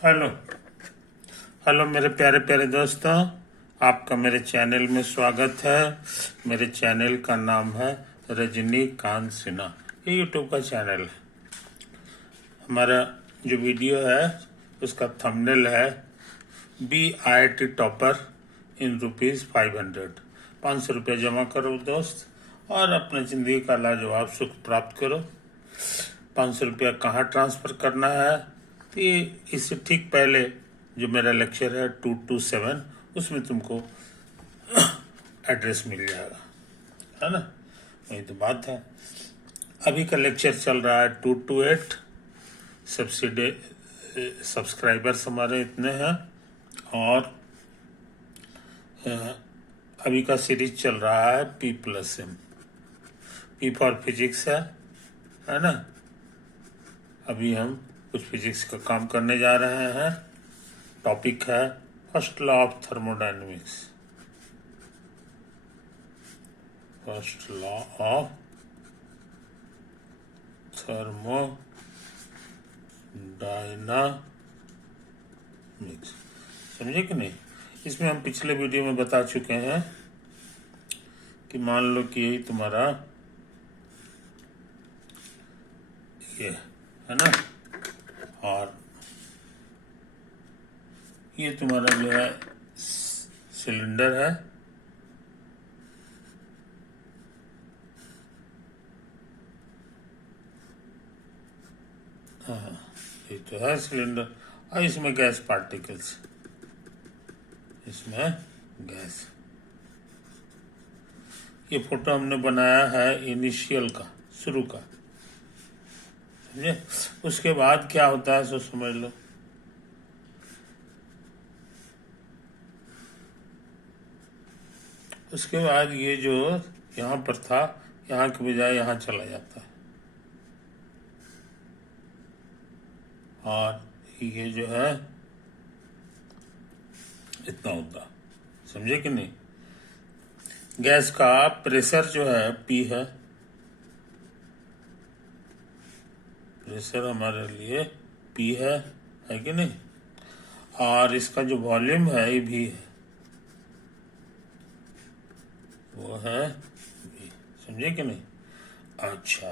Hello hello मेरे प्यारे प्यारे दोस्तों, आपका मेरे चैनल में स्वागत है। मेरे चैनल का नाम है रजनीकांत सिन्हा। ये यूट्यूब का चैनल है। हमारा जो वीडियो है उसका थंबनेल है BIT टॉपर इन ₹500। 500 जमा करो दोस्त और अपने ज़िंदगी का लाजवाब सुख प्राप्त करो। 500 कहाँ ट्रांसफ़र करना है? तो ये इससे ठीक पहले जो मेरा लेक्चर है 227, उसमें तुमको एड्रेस मिल जाएगा, है ना। वही तो बात है। अभी का लेक्चर चल रहा है 228। सब्सिडी सब्सक्राइबर्स हमारे इतने हैं और अभी का सीरीज चल रहा है P+M। P फॉर फिजिक्स है ना। अभी हम कुछ फिजिक्स का काम करने जा रहे हैं। टॉपिक है first law of thermodynamics. First law of thermodynamics, समझे कि नहीं। इसमें हम पिछले वीडियो में बता चुके हैं कि मान लो कि यही तुम्हारा ये है ना, और ये तुम्हारा जो है सिलेंडर है। हाँ, ये तो है सिलेंडर और इसमें गैस पार्टिकल्स, इसमें गैस। ये फोटो हमने बनाया है इनिशियल का, शुरू का, समझे। उसके बाद क्या होता है सो समझ लो। उसके बाद ये जो यहाँ पर था, यहाँ के बजाय यहाँ चला जाता है और ये जो है इतना होता, समझे कि नहीं। गैस का प्रेशर जो है P है, प्रेशर हमारे लिए P है कि नहीं। और इसका जो वॉल्यूम है ये V है, वो है V, समझे कि नहीं। अच्छा,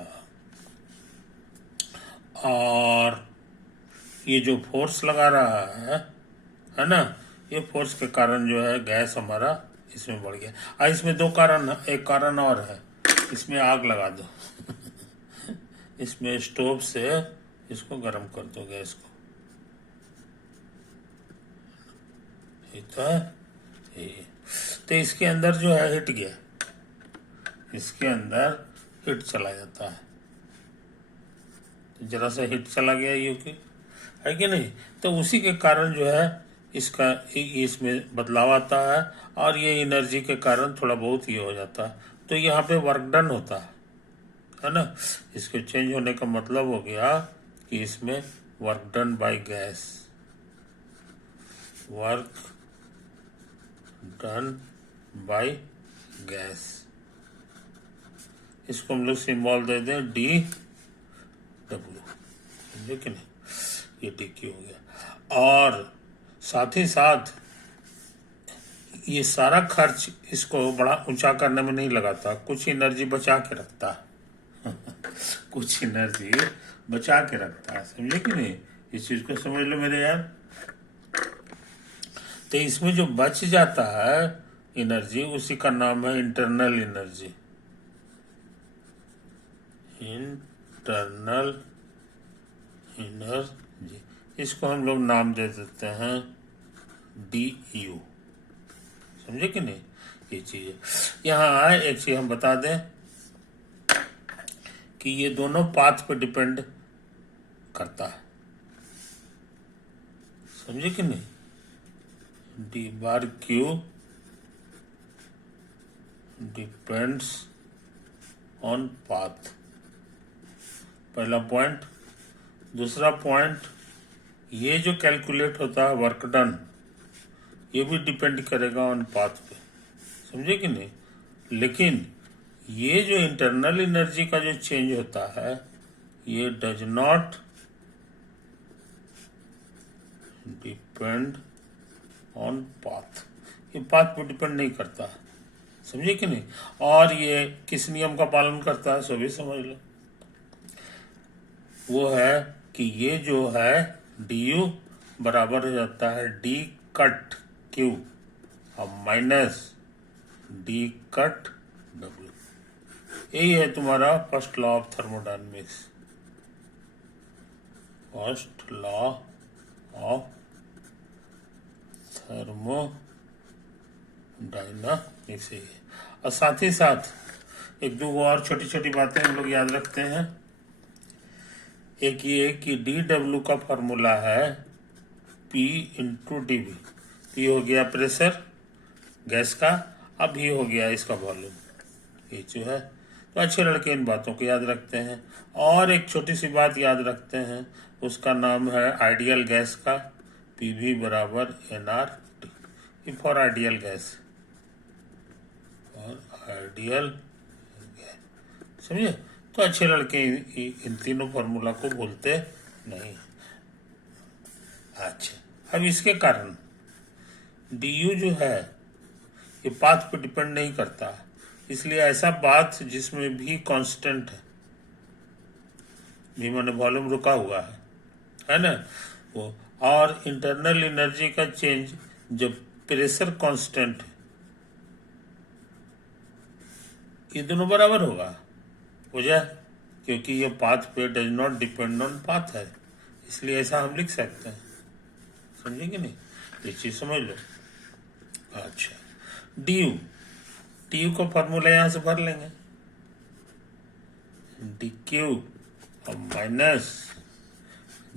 और ये जो फोर्स लगा रहा है ना, ये फोर्स के कारण जो है गैस हमारा इसमें बढ़ गया। इसमें दो कारण, एक कारण और है, इसमें आग लगा दो इसमें स्टोव से इसको गर्म कर दो गैस को, ये तो है ये। तो इसके अंदर जो है हिट गया, इसके अंदर हिट चला जाता है, जरा सा हिट चला गया ये है कि नहीं। तो उसी के कारण जो है इसका इसमें बदलाव आता है और ये एनर्जी के कारण थोड़ा बहुत ये हो जाता है। तो यहाँ पे वर्क डन होता है ना। इसके चेंज होने का मतलब हो गया कि इसमें work done by gas, work done by gas. इसको हम लोग सिंबल दे दें DW, समझे कि नहीं। ये टिक्की हो गया। और साथ ही साथ ये सारा खर्च इसको बड़ा ऊंचा करने में नहीं लगाता, कुछ एनर्जी बचा के रखता है कुछ एनर्जी बचा के रखता है, समझे कि नहीं। इस चीज को समझ लो मेरे यार। तो इसमें जो बच जाता है एनर्जी, उसी का नाम है इंटरनल एनर्जी। इंटरनल एनर्जी, इसको हम लोग नाम दे देते हैं DU, समझे कि नहीं। ये चीज है। यहाँ आए एक चीज हम बता दें कि ये दोनों पाथ पे डिपेंड करता है, समझे कि नहीं। D⁻Q डिपेंड्स ऑन पाथ, पहला पॉइंट। दूसरा पॉइंट, ये जो कैलकुलेट होता है वर्क डन, ये भी डिपेंड करेगा ऑन पाथ पे, समझे कि नहीं। लेकिन ये जो इंटरनल एनर्जी का जो चेंज होता है, ये does not depend on path, ये पाथ पे डिपेंड नहीं करता, समझे कि नहीं। और ये किस नियम का पालन करता है, सो भी समझ लो। वो है कि ये जो है डी यू बराबर हो जाता है डी कट क्यू और माइनस डी कट डब्ल्यू। यही है तुम्हारा first law of thermodynamics, first law of thermodynamics है। और साथ ही साथ एक दो और छोटी छोटी बातें हम लोग याद रखते हैं। एक ये कि डी डब्ल्यू का फॉर्मूला है P into D V. P हो गया प्रेशर गैस का, अब ही हो गया इसका वॉल्यूम, ये जो है। तो अच्छे लड़के इन बातों को याद रखते हैं। और एक छोटी सी बात याद रखते हैं, उसका नाम है आइडियल गैस का, पी वी बराबर NRT फॉर आइडियल गैस, और आइडियल गैस, समझे। तो अच्छे लड़के इन तीनों फॉर्मूला को भूलते नहीं। अच्छा, अब इसके कारण डी यू जो है ये पाथ पे डिपेंड नहीं करता, इसलिए ऐसा पाथ जिसमें भी कांस्टेंट है, भी माने वॉल्यूम रुका हुआ है ना वो, और इंटरनल एनर्जी का चेंज जब प्रेशर कांस्टेंट है, ये दोनों बराबर होगा, हो जाए, क्योंकि ये पाथ पे does not depend on path है, इसलिए ऐसा हम लिख सकते हैं, समझे कि नहीं। ये चीज समझ लो। अच्छा, डी यू का फॉर्मूला यहां से भर लेंगे, डी क्यू और माइनस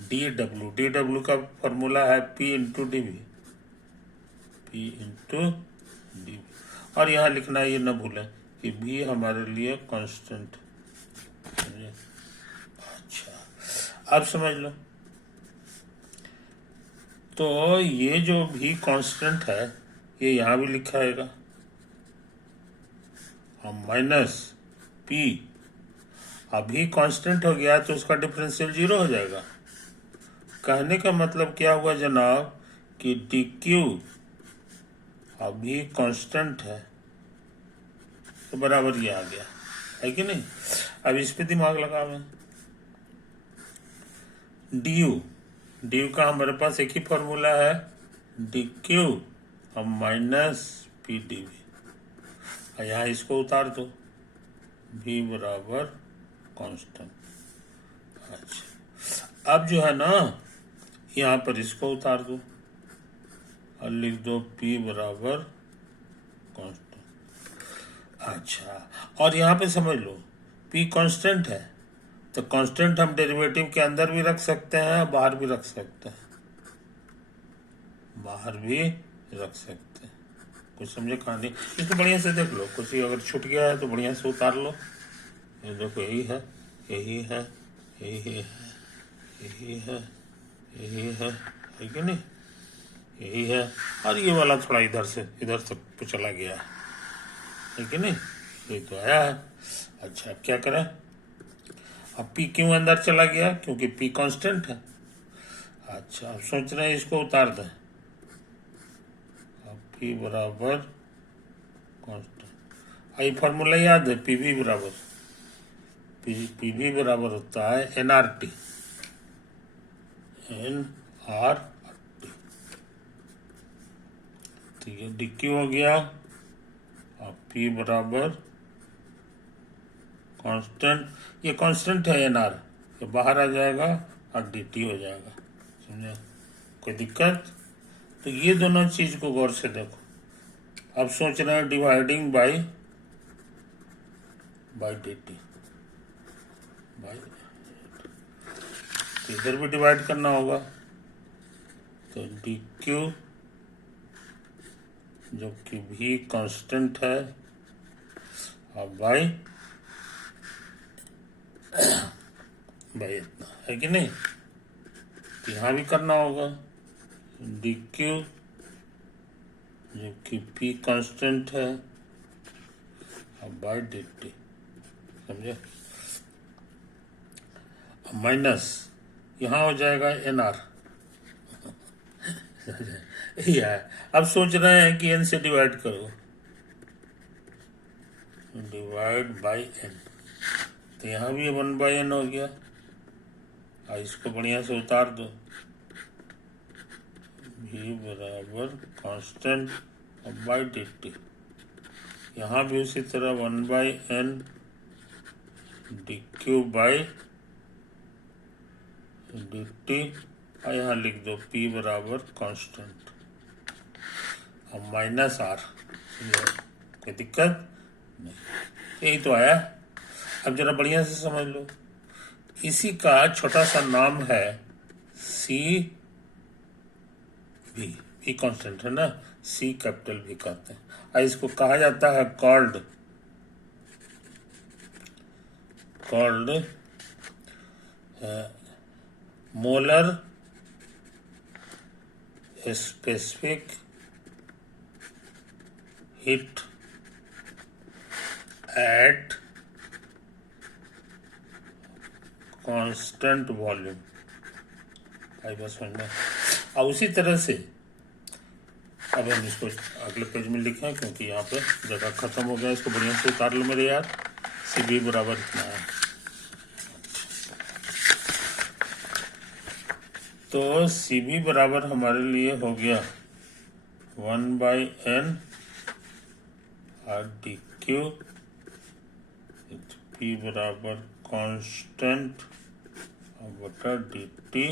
डी डब्ल्यू का फॉर्मूला है P into D V, P into D V. और यहाँ लिखना ये न भूलें कि भी हमारे लिए कांस्टेंट। अच्छा, अब समझ लो। तो ये जो भी कांस्टेंट है ये यहाँ भी लिखा रहेगा, और माइनस पी अभी कांस्टेंट हो गया तो उसका डिफरेंशियल 0 हो जाएगा। कहने का मतलब क्या हुआ जनाब कि डी क्यू अभी कांस्टेंट है तो बराबर ये आ गया, है कि नहीं। अब इस पे दिमाग लगावे। डी यू का हमारे पास एक ही फॉर्मूला है, डी क्यू और माइनस पी डी वी। यहाँ इसको उतार दो, v बराबर कांस्टेंट। अच्छा, अब जो है ना यहाँ पर इसको उतार दो और लिख दो p बराबर कांस्टेंट। अच्छा, और यहाँ पे समझ लो p कांस्टेंट है तो कांस्टेंट हम डेरिवेटिव के अंदर भी रख सकते हैं, बाहर भी रख सकते हैं, बाहर भी रख सकते हैं। कुछ समझे कहानी, इसको बढ़िया से देख लो, कुछ अगर छूट गया है तो बढ़िया से उतार लो। ये देखो, यही है, यही है, यही है, यही है, यही है कि नहीं, यही है। और ये वाला थोड़ा इधर तक चला गया है कि नहीं, ये तो आया है। अच्छा, अब क्या करें, अब पी क्यों अंदर चला गया, क्योंकि पी कांस्टेंट है। अच्छा, अब सोच रहे हैं इसको उतार दें, अब पी बराबर कांस्टेंट। आई फॉर्मूला याद है, पीवी बराबर पीवी बराबर होता है NRT, ठीक है। डी क्यू हो गया और पी बराबर कांस्टेंट, ये कांस्टेंट है NR, ये बाहर आ जाएगा और dt हो जाएगा, समझे। कोई दिक्कत। तो ये दोनों चीज को गौर से देखो। अब सोच रहे हैं डिवाइडिंग बाय dt, इधर भी डिवाइड करना होगा, तो डी क्यू जो कि भी कांस्टेंट है और बाय इतना है कि नहीं, तो यहाँ भी करना होगा डी क्यू जो कि पी कांस्टेंट है और बाय डी टी, समझे। माइनस यहाँ हो जाएगा NR, यही है। अब सोच रहे हैं कि एन से डिवाइड करो, डिवाइड बाई एन, तो यहाँ भी 1/n हो गया। इसको बढ़िया से उतार दो, v बराबर कांस्टेंट बाई डी टी। यहाँ भी उसी तरह 1/n D Q by D T, और यहाँ लिख दो p बराबर कांस्टेंट और माइनस r। कोई दिक्कत नहीं, यही तो आया। अब जरा बढ़िया से समझ लो, इसी का छोटा सा नाम है सी भी कांस्टेंट है ना, सी कैपिटल भी कहते हैं, और इसको कहा जाता है called molar specific heat at constant volume. आई बस समझ में। और उसी तरह से अब हम इसको अगले पेज में लिखें, क्योंकि यहाँ पे जगह खत्म हो गया। इसको बढ़िया से उतार लो मेरे यार। सी बी बराबर इतना है, तो सी बी बराबर हमारे लिए हो गया 1/n R D Q, P बराबर कांस्टेंट बटा डी टी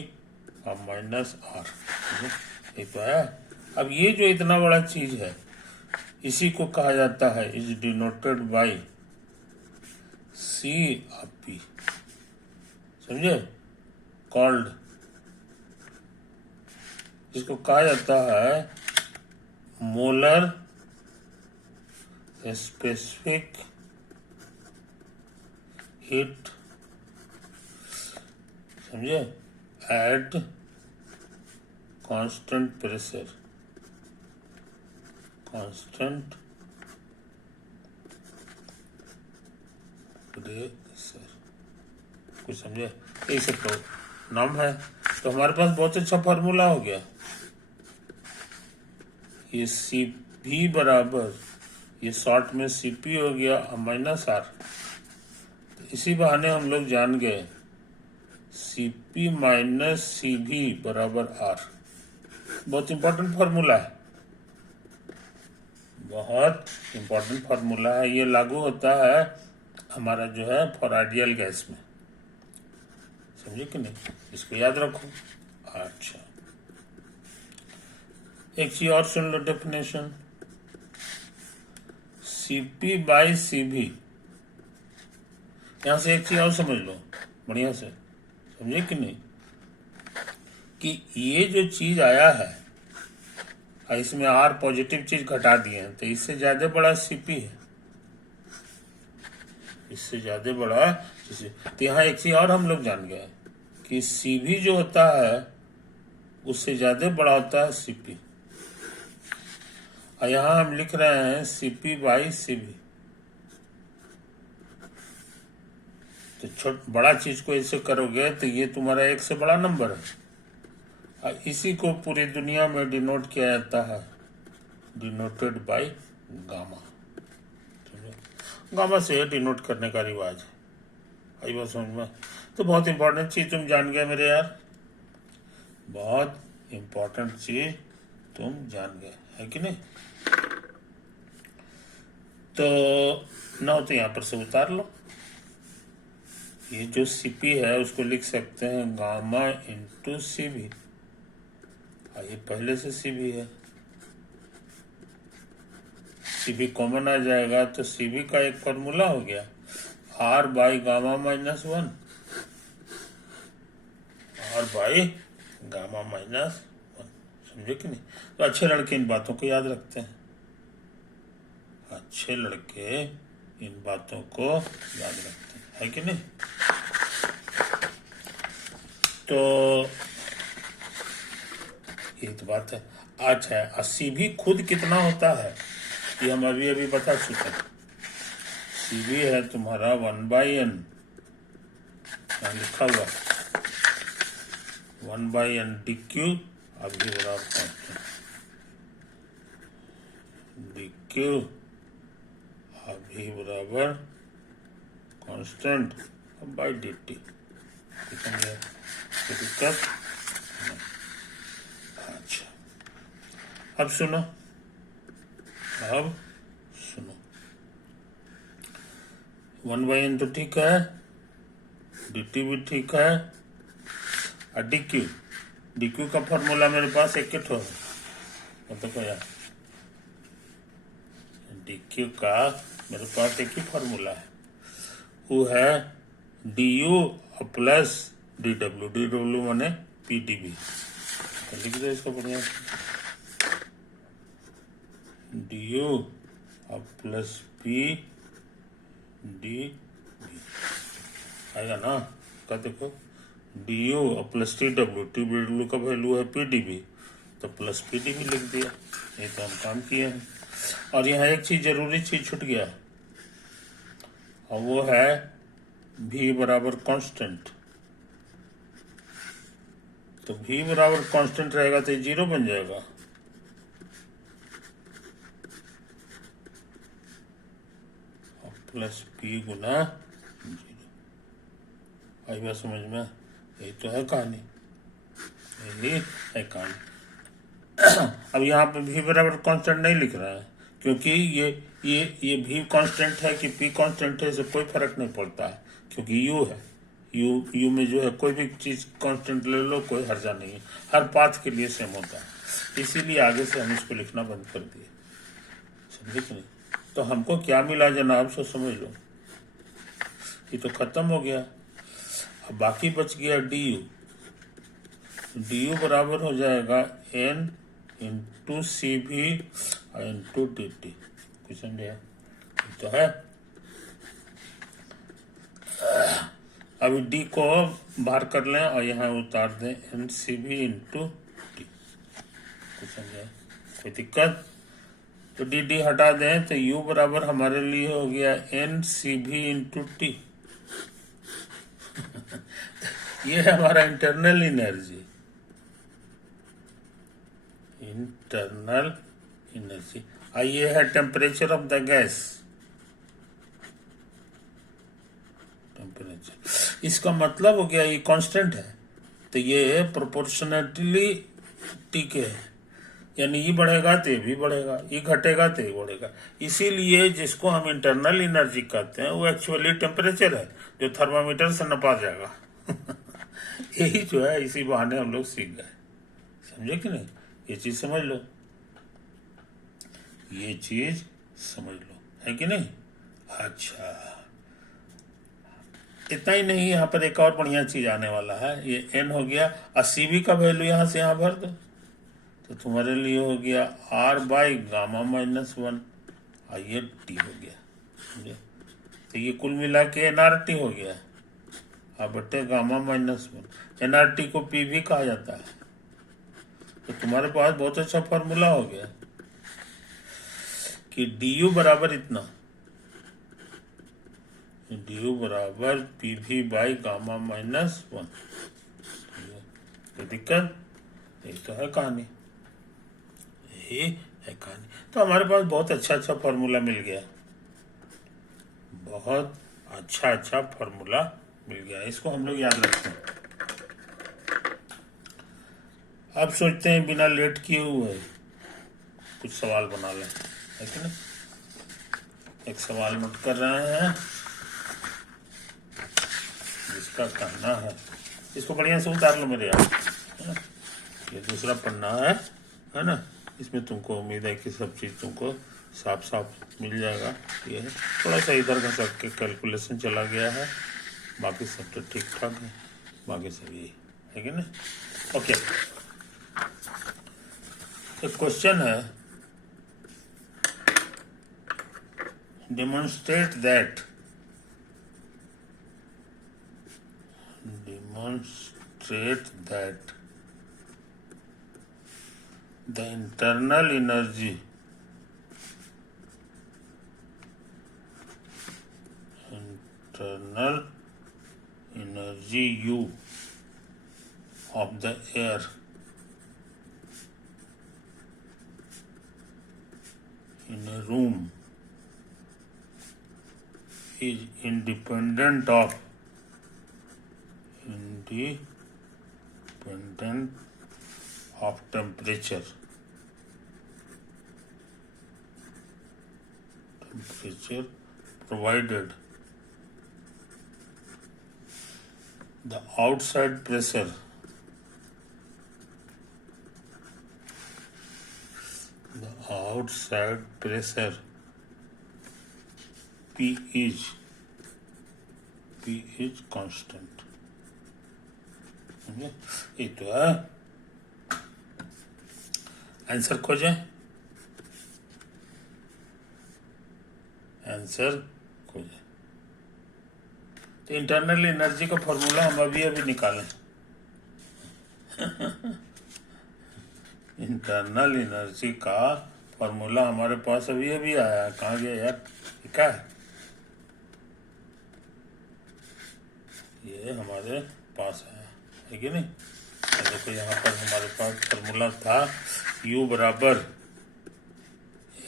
और माइनस आर। ये तो आया। अब ये जो इतना बड़ा चीज है, इसी को कहा जाता है, इज डिनोटेड बाय सी और पी, समझे, कॉल्ड, जिसको कहा जाता है मोलर स्पेसिफिक हीट, समझे, at constant pressure, constant pressure, कुछ समझे, यही सब तो नाम है। तो हमारे पास बहुत अच्छा फार्मूला हो गया। ये सी भी बराबर, ये शॉर्ट में सी पी हो गया और माइनस आर। तो इसी बहाने हम लोग जान गए सी पी माइनस सी भी बराबर आर। बहुत इंपॉर्टेंट फार्मूला है, बहुत इंपॉर्टेंट फार्मूला है। ये लागू होता है हमारा जो है फॉर आइडियल गैस में, समझे कि नहीं, इसको याद रखो। अच्छा, एक चीज और सुन लो, डेफिनेशन सीपी बाई सीबी। यहां से एक चीज और समझ लो बढ़िया से, समझे कि नहीं, कि ये जो चीज आया है और इसमें आर पॉजिटिव चीज घटा दिए हैं, तो इससे ज्यादा बड़ा सीपी है, इससे ज्यादा बड़ा। तो यहाँ एक चीज और हम लोग जान गए कि सीबी जो होता है उससे ज्यादा बड़ा होता है सीपी, और यहां हम लिख रहे हैं सीपी बाई सीबी। तो बड़ा चीज को ऐसे करोगे तो ये तुम्हारा एक से बड़ा नंबर है, और इसी को पूरी दुनिया में डिनोट किया जाता है, डिनोटेड बाय गामा। गामा से डिनोट करने का रिवाज है, आई बात समझ में। तो बहुत इंपॉर्टेंट चीज तुम जान गए मेरे यार, बहुत इंपॉर्टेंट चीज तुम जान गए, है कि नहीं। तो ना तो यहां पर से उतार लो, ये जो सीपी है उसको लिख सकते हैं गामा इंटू सीबी, ये पहले से सीबी है, सीबी कॉमन आ जाएगा, तो सीबी का एक फॉर्मूला हो गया R by gamma minus 1, R by gamma minus 1, समझे कि नहीं। तो अच्छे लड़के इन बातों को याद रखते हैं, अच्छे लड़के इन बातों को याद रखते हैं, है कि नहीं। तो ये तो बात है। अच्छा, 80 भी खुद कितना होता है ये हम अभी अभी बता चुके हैं। सीबी है तुम्हारा 1/n, लिखा हुआ 1/n डी क्यू अभी बराबर कांस्टेंट डी क्यू अभी बराबर कांस्टेंट बाई डी टी। दिक्कत? अच्छा, अब सुनो, अब सुनो, 1/n तो ठीक है, डी टी भी ठीक है, और डी क्यू का फॉर्मूला मेरे पास एक है, मतलब क्या, डी क्यू का मेरे पास एक ही फॉर्मूला है, वो है D U plus D W माने पी डी बी। लिख दो इसको बढ़िया, D U plus P D B आएगा ना, क्या देखो, D U plus T W का वैल्यू है पी डी बी, तो प्लस पी डी बी लिख दिया, ये तो हम काम किए हैं। और यहाँ एक चीज जरूरी चीज छूट गया, और वो है v बराबर कांस्टेंट। तो v बराबर कांस्टेंट रहेगा तो ये 0 बन जाएगा, प्लस p गुना 0। आई बात समझ में? यही तो है कहानी, यही है कहानी। अब यहाँ पे v बराबर कांस्टेंट नहीं लिख रहा है, क्योंकि ये v कांस्टेंट है कि p कांस्टेंट है, इससे कोई फर्क नहीं पड़ता है, क्योंकि u है, u में जो है कोई भी चीज कांस्टेंट ले लो, कोई हर्जा नहीं है, हर पाथ के लिए सेम होता है। इसीलिए आगे से हम इसको लिखना बंद कर दिए, समझे कि नहीं? तो हमको क्या मिला जनाब, सो समझ लो, ये तो खत्म हो गया। अब बाकी बच गया डी यू बराबर हो जाएगा n इंटू सी भी इंटू डी टी। क्वेश्चन दिया तो है। अभी डी को बाहर कर लें और यहाँ उतार दें N C B into T. Question दिया, कोई दिक्कत? तो डी डी हटा दें तो u बराबर हमारे लिए हो गया एन सी भी इंटू टी। ये है हमारा इंटरनल एनर्जी, और ये है temperature of the gas, temperature. इसका मतलब हो गया ये कांस्टेंट है, तो ये प्रोपोर्शनली टी के है, यानी ये बढ़ेगा तो ये भी बढ़ेगा, ये घटेगा तो ये बढ़ेगा। इसीलिए जिसको हम इंटरनल एनर्जी कहते हैं वो एक्चुअली टेम्परेचर है, जो थर्मामीटर से नपा जाएगा। यही जो है, इसी बहाने हम लोग सीख गए, समझे कि नहीं? ये चीज समझ लो, ये चीज समझ लो, है कि नहीं? अच्छा, इतना ही नहीं, यहाँ पर एक और बढ़िया चीज आने वाला है। ये n हो गया, और CV का वैल्यू यहाँ से यहाँ भर दो, तो तुम्हारे लिए हो गया R बाई गामा माइनस 1, और ये T हो गया, समझे? तो ये कुल मिला के nRT हो गया, और बटे गामा माइनस 1। nRT को P भी कहा जाता है। तो तुम्हारे पास बहुत अच्छा फॉर्मूला हो गया कि du बराबर इतना, du बराबर पी भी बाई गामा माइनस 1। कोई दिक्कत? यही तो है कहानी, यही है कहानी। तो हमारे पास बहुत अच्छा फॉर्मूला मिल गया, बहुत अच्छा फॉर्मूला मिल गया, इसको हम लोग याद रखते हैं। अब सोचते हैं बिना लेट किए हुए कुछ सवाल बना लें, है कि नहीं? एक सवाल नोट कर रहे हैं जिसका कहना है, इसको बढ़िया से उतार लो मेरे यार, है ना? ये दूसरा पन्ना है ना? इसमें तुमको उम्मीद है कि सब चीज़ तुमको साफ मिल जाएगा। ये है, थोड़ा सा इधर घसक के कैलकुलेशन चला गया है, बाकी सब तो ठीक ठाक है, बाकी सब यही है कि नहीं? ओके, एक क्वेश्चन है, demonstrate that the internal energy U of the air in a room is independent of temperature provided the outside pressure P is constant. समझे? ये तो है। आंसर खोजें। तो इंटरनल एनर्जी का फॉर्मूला हम अभी निकालें। इंटरनल एनर्जी का फॉर्मूला हमारे पास अभी आया है। कहाँ गया यार? क्या है ये? हमारे पास है कि नहीं? देखो यहाँ पर हमारे पास फॉर्मूला था U बराबर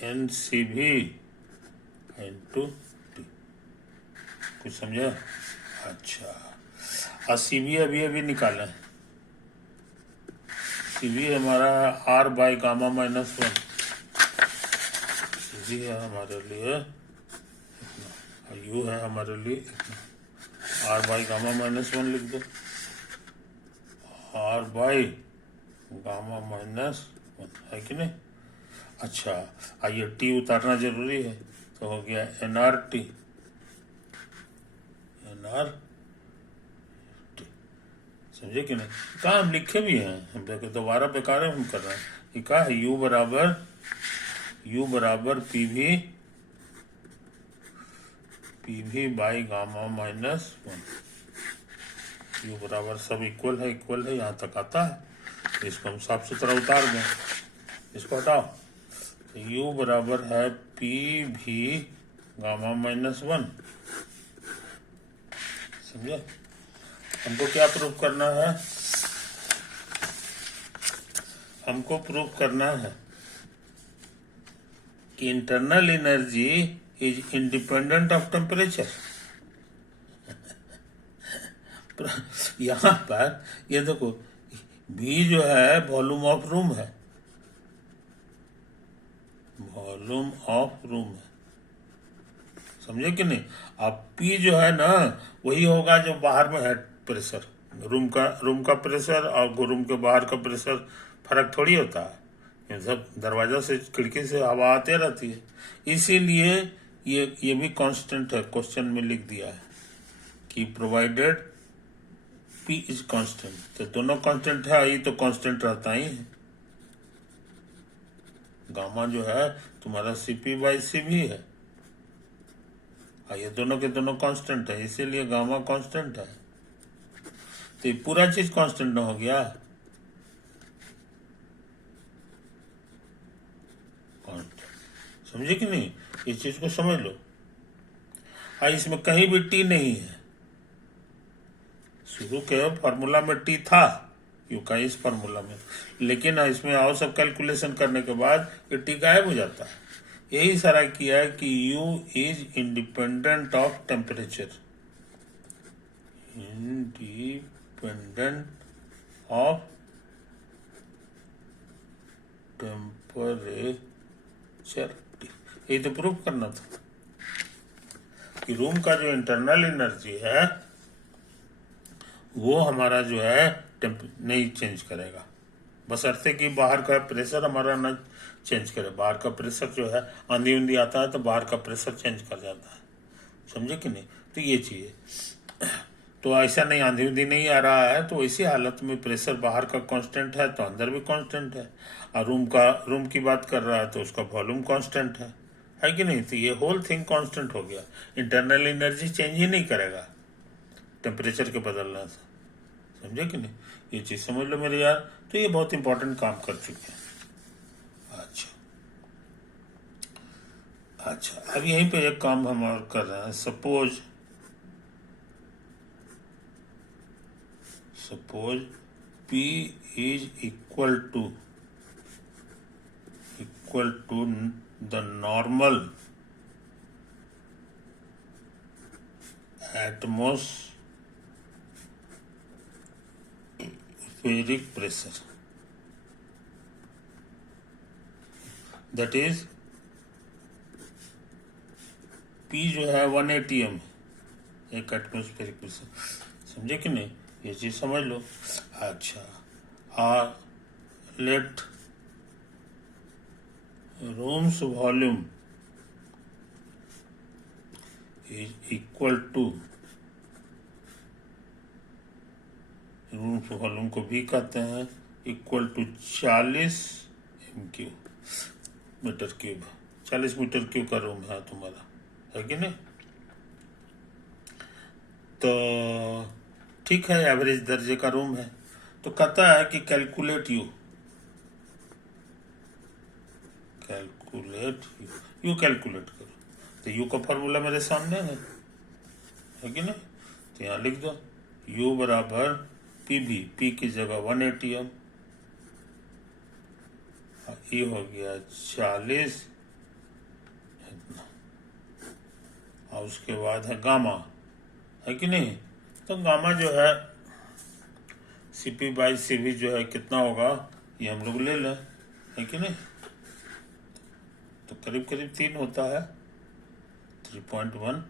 NCV इंटू T। कुछ समझा? अच्छा, और CV अभी निकाला है। CV हमारा R by gamma minus 1। CV है हमारे लिए इतना और U है हमारे लिए इतना। R बाई गामा माइनस 1 लिख दो। R बाई गामा माइनस 1 है कि नहीं? अच्छा, आइए T उतारना जरूरी है, तो हो गया NRT। समझे कि नहीं? कहा हम लिखे भी हैं, हम देखो दोबारा बेकार हम कर रहे हैं। ये कहा है U बराबर PV by gamma minus 1। U बराबर सब इक्वल है, यहाँ तक आता है। तो इसको हम साफ सुथरा उतार दें, इसको हटाओ। तो U बराबर है PV गामा माइनस 1। समझे? हमको क्या प्रूव करना है? हमको प्रूव करना है कि internal energy is independent of temperature. यहाँ पर ये देखो, V जो है वॉल्यूम ऑफ रूम है, समझे कि नहीं? अब P जो है ना, वही होगा जो बाहर में है प्रेशर। रूम का प्रेशर और रूम के बाहर का प्रेशर फर्क थोड़ी होता है। सब दरवाजा से खिड़की से हवा आते रहती है, इसीलिए ये भी कांस्टेंट है। क्वेश्चन में लिख दिया है कि प्रोवाइडेड P इज कांस्टेंट। तो दोनों कांस्टेंट है, ये तो कांस्टेंट रहता ही है। गामा जो है तुम्हारा CP बाई CV है, ये दोनों के दोनों कांस्टेंट है, इसीलिए गामा कांस्टेंट है। तो ये पूरा चीज कांस्टेंट ना हो गया? समझे कि नहीं? इस चीज को समझ लो। इसमें कहीं भी T नहीं है। शुरू के फॉर्मूला में T था, क्यों का इस फॉर्मूला में, लेकिन इसमें और सब कैलकुलेशन करने के बाद ये T गायब हो जाता है। यही सारा किया है कि U is independent of temperature. Independent of temperature, ये तो प्रूव करना था कि रूम का जो इंटरनल एनर्जी है वो हमारा जो है नहीं चेंज करेगा, बशर्ते कि बाहर का प्रेशर हमारा ना चेंज करे। बाहर का प्रेशर जो है, आंधी उंधी आता है तो बाहर का प्रेशर चेंज कर जाता है। समझे कि नहीं? तो ये चीज तो ऐसा नहीं, आंधी उंधी नहीं आ रहा है तो इसी हालत में प्रेशर बाहर का कांस्टेंट है तो अंदर भी कांस्टेंट है। और रूम की बात कर रहा है तो उसका वॉल्यूम कांस्टेंट है कि नहीं? तो ये होल थिंग कांस्टेंट हो गया। इंटरनल एनर्जी चेंज ही नहीं करेगा टेम्परेचर के बदलने से। समझे कि नहीं? ये चीज समझ लो मेरे यार। तो ये बहुत इंपॉर्टेंट काम कर चुके हैं। अच्छा, अब यहीं पे एक काम हम और कर रहे हैं। Suppose P is equal to the normal atmospheric pressure, that is P जो है 1 atm एक एटमोस्फेरिक प्रेशर, समझे कि नहीं? ये चीज समझ लो। अच्छा, let room's volume is equal to, room's volume को भी कहते हैं equal to 40 MQ metre cube. 40 metre cube का रूम है तुम्हारा, है कि नहीं? तो ठीक है, एवरेज दर्जे का रूम है। तो कहता है कि कैलकुलेट यू कैलकुलेट करो। तो यू का फॉर्मूला मेरे सामने है कि नहीं? तो यहाँ लिख दो यू बराबर पीवी, पी की जगह 1 atm, ये हो गया 40, और उसके बाद है गामा, है कि नहीं? तो गामा जो है CP/CV जो है कितना होगा, ये हम लोग ले लें, है कि नहीं? तो करीब करीब 3 होता है, 3.1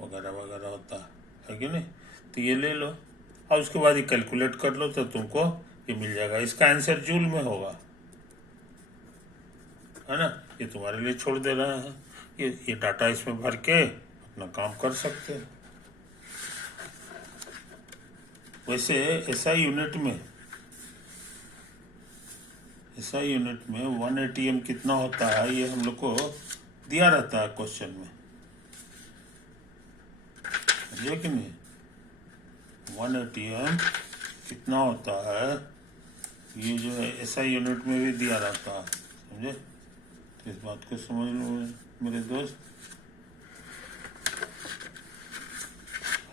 वगैरह वगैरह होता है कि नहीं? तो ये ले लो और उसके बाद ये कैलकुलेट कर लो तो तुमको ये मिल जाएगा। इसका आंसर जूल में होगा, है ना? ये तुम्हारे लिए छोड़ दे रहे हैं, ये डाटा इसमें भर के अपना काम कर सकते हैं। वैसे SI यूनिट में 1 atm कितना होता है, ये हम लोग को दिया रहता है क्वेश्चन में, समझे कि नहीं? 1 atm कितना होता है, ये जो है SI यूनिट में भी दिया रहता है, समझे? तो इस बात को समझ लो मेरे दोस्त।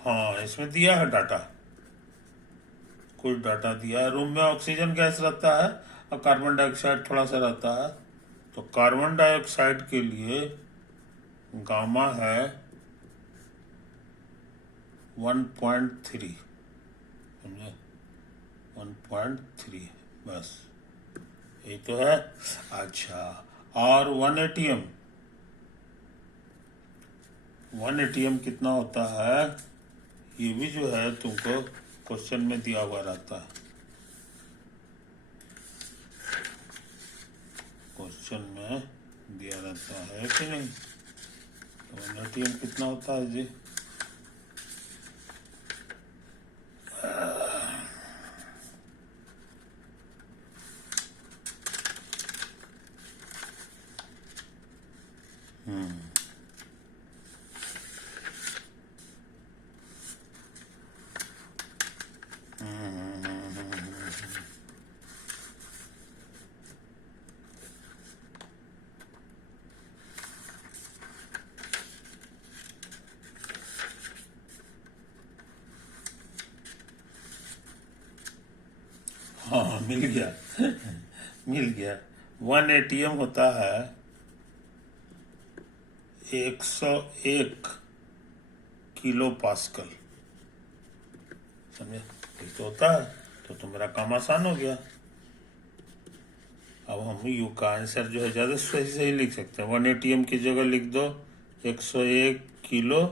हाँ, इसमें दिया है डाटा, कुछ डाटा दिया है। रूम में ऑक्सीजन गैस रहता है और कार्बन डाइऑक्साइड थोड़ा सा रहता है। तो कार्बन डाइऑक्साइड के लिए गामा है 1.3, समझे? 1.3, बस यही तो है। अच्छा, और 1 atm कितना होता है, ये भी जो है तुमको क्वेश्चन में दिया हुआ रहता है। क्वेश्चन में दिया रहता है कि नहीं? तो 1 atm कितना होता है जी? हाँ, मिल गया मिल गया। 1 atm होता है 101 किलो पास्कल, समझे? ठीक तो होता है। तो मेरा काम आसान हो गया। अब हम यू का आंसर जो है ज्यादा सही लिख सकते हैं। 1 atm की जगह लिख दो 101 किलो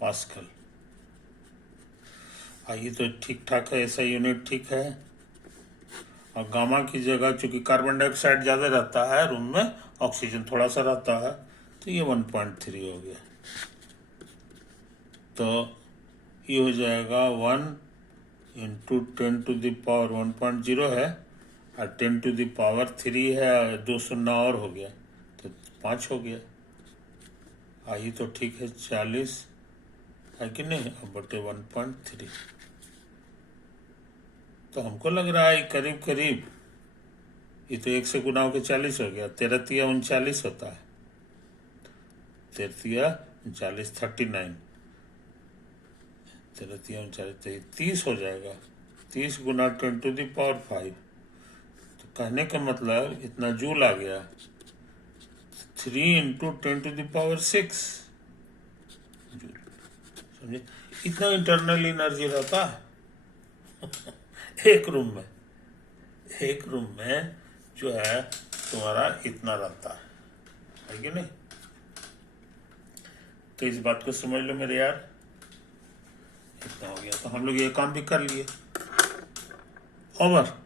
पास्कल। ये तो ठीक ठाक है, ऐसा यूनिट ठीक है। और गामा की जगह चूंकि कार्बन डाइऑक्साइड ज्यादा रहता है रूम में, ऑक्सीजन थोड़ा सा रहता है, तो ये 1.3 हो गया। तो ये हो जाएगा 1 × 10⁻⁴ 1.0 है, और 10⁻³ है, और 2 शून्य और हो गया तो 5 हो गया। ये तो ठीक है, 40 है कि नहीं? अब बटे 1.3। तो हमको लग रहा है करीब करीब ये तो 1 से गुना होकर 40 हो गया। 13 × 39 होता है, 13 × 40 39, 13 × 39 30 हो जाएगा। 30 × 10⁵ तो कहने का मतलब इतना जूल आ गया। 3 × 10⁶ जूल। समझे? इतना इंटरनल एनर्जी रहता है एक रूम में जो है तुम्हारा इतना रहता है कि नहीं? तो इस बात को समझ लो मेरे यार। इतना हो गया तो हम लोग ये काम भी कर लिए। ओवर।